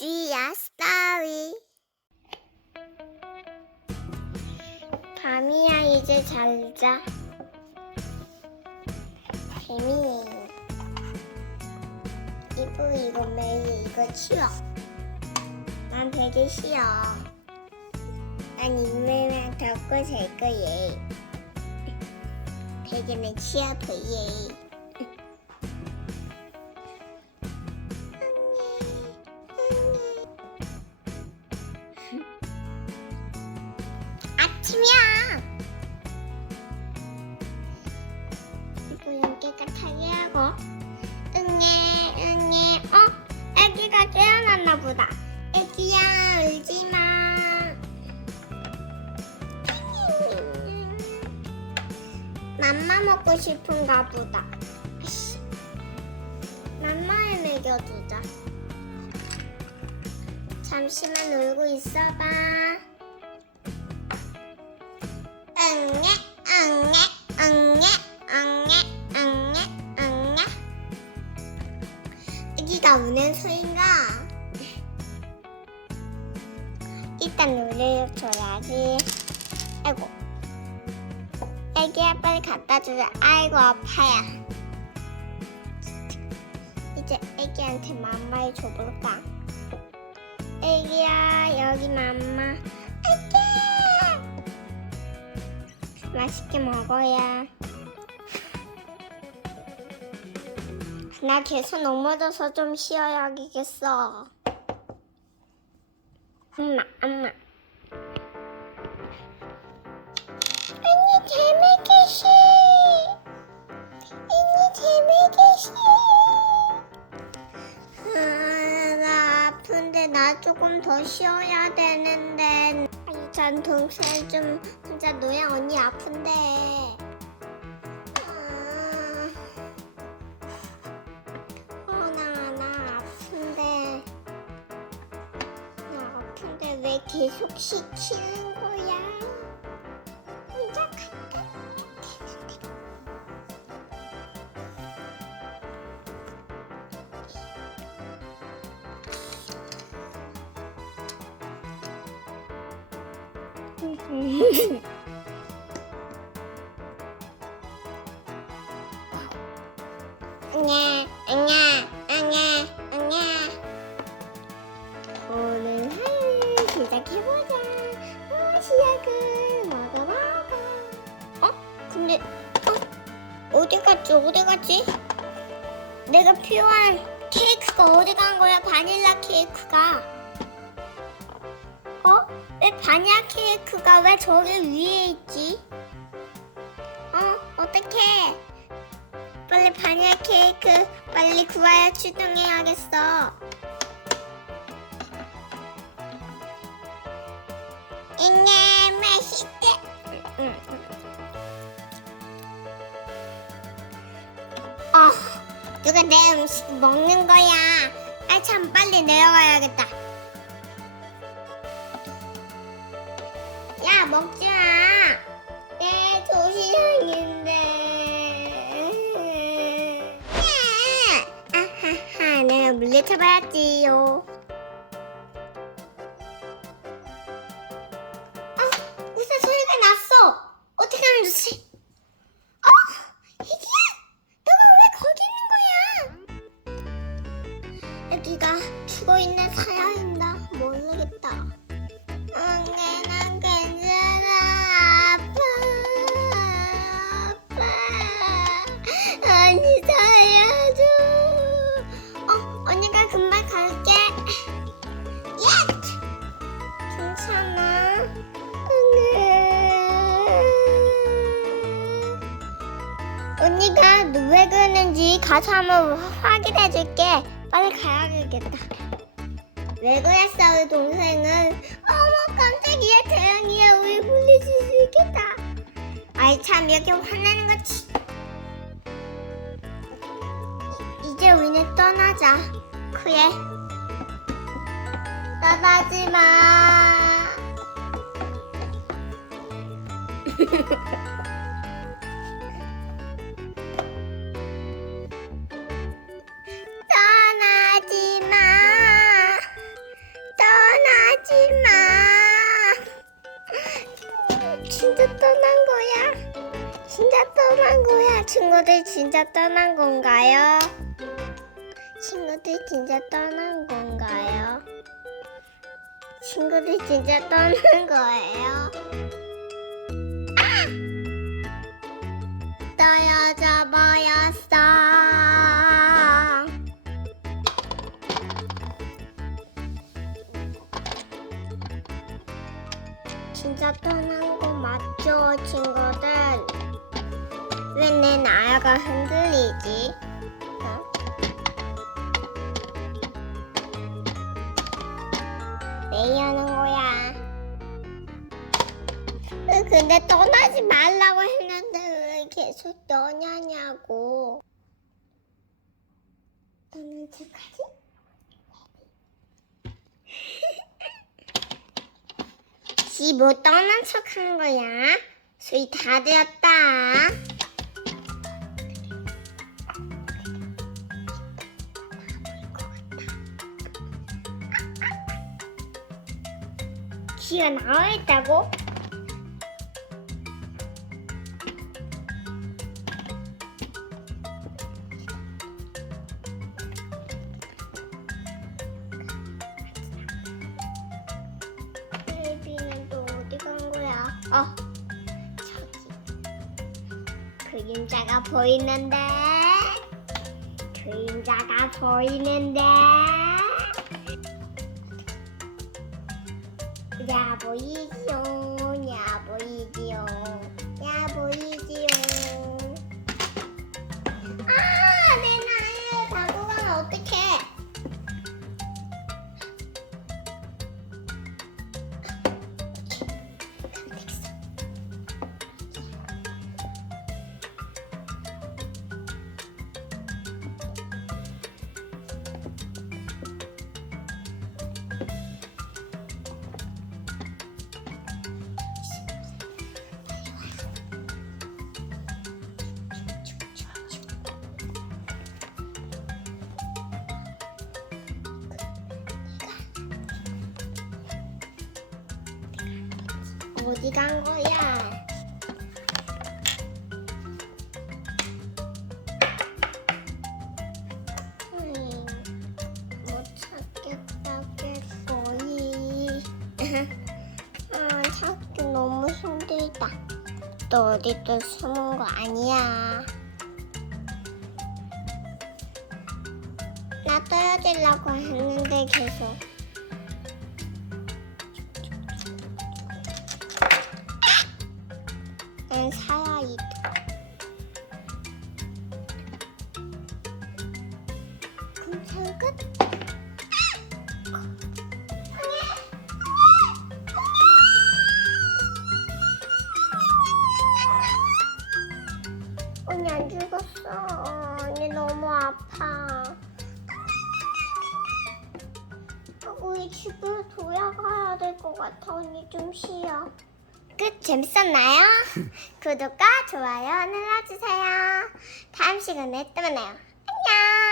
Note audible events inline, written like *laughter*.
쥐야 스타위. 밤이야 이제 잘자. 재미 이거 이거 매일 이거 치워. 난 베개 싫어. 난 이매만 덮고 잘 거예 베개는 치워 보예 아침이야. 이거 깨끗하게 하고. 응애, 응애. 어? 애기가 깨어났나 보다. 애기야, 울지 마. 맘마 먹고 싶은가 보다. 맘마에 먹여두자. 잠시만 놀고 있어봐. 애기야 빨리 갖다 주자 아이고 아파야 이제 애기한테 맘마를 줘볼까 애기야 여기 맘마 애기 맛있게 먹어야. 나 계속 넘어져서 좀 쉬어야겠어. 엄마, 엄마. 재미있시. 아, 나 아픈데 나 조금 더 쉬어야 되는데. 아이, 전 동생 좀 혼자 노야 언니 아픈데. 아, 어, 나, 나 아픈데. 나 아픈데 왜 계속 시키는 거야? 응애, 응애, 응애, 응애. 오늘 하루 시작해보자. 어, 시작은 먹어 먹어. 어? 근데 어? 어디 갔지? 어디 갔지? 내가 필요한 케이크가 어디 간 거야? 바닐라 케이크가. 케이크가 왜 저기 위에 있지? 어? 어떡해? 빨리 바닐라 케이크 빨리 구하여 출동해야겠어. 잉내 맛있대. 어, 누가 내 음식 먹는 거야? 아 참 빨리 내려가야겠다. 야 마. 내 조시장인데. 아하하, 내가 물리쳐봐야지요. 언니가 왜 그러는지 가서 한번 확인해 줄게. 빨리 가야겠다. 왜 그랬어 우리 동생은? 어머 깜짝이야. 태양이야 우리 물리칠 수 있겠다. 아이 참 이렇게 화나는 거지 이- 이제 우리는 떠나자. 그래. 떠나지 마 *laughs* 진짜 떠난 건가요? 친구들 진짜 떠난 건가요? 친구들 진짜 떠난 거예요? 아! 떨어져 버렸어. 진짜 떠난 거 맞죠, 친구들? 왜 내 나라가 흔들리지? 어? 왜 이러는 거야? 왜 근데 떠나지 말라고 했는데 왜 계속 떠냐냐고. 떠난 척하지? 지뭐 떠난 척한 거야? 소리 다 들었다. 귀가 나와 있다고? 베이비는 또 어디 간 거야? 어, 저기. 그림자가 보이는데? 그림자가 보이는데? 야 보이 어디 간 거야? 음, 못 찾겠다 겠거니 *laughs* 아, 찾기 너무 힘들다. 또 어디 또 숨은 거 아니야? 나 떨어지려고 했는데 계속. 금상 끝? 언니 안 죽었어. 언니 너무 아파. 우리 집으로 돌아가야 될 것 같아. 언니 좀 쉬어. 끝 재밌었나요? 구독과 좋아요 눌러주세요. 다음 시간에 또 만나요. 안녕.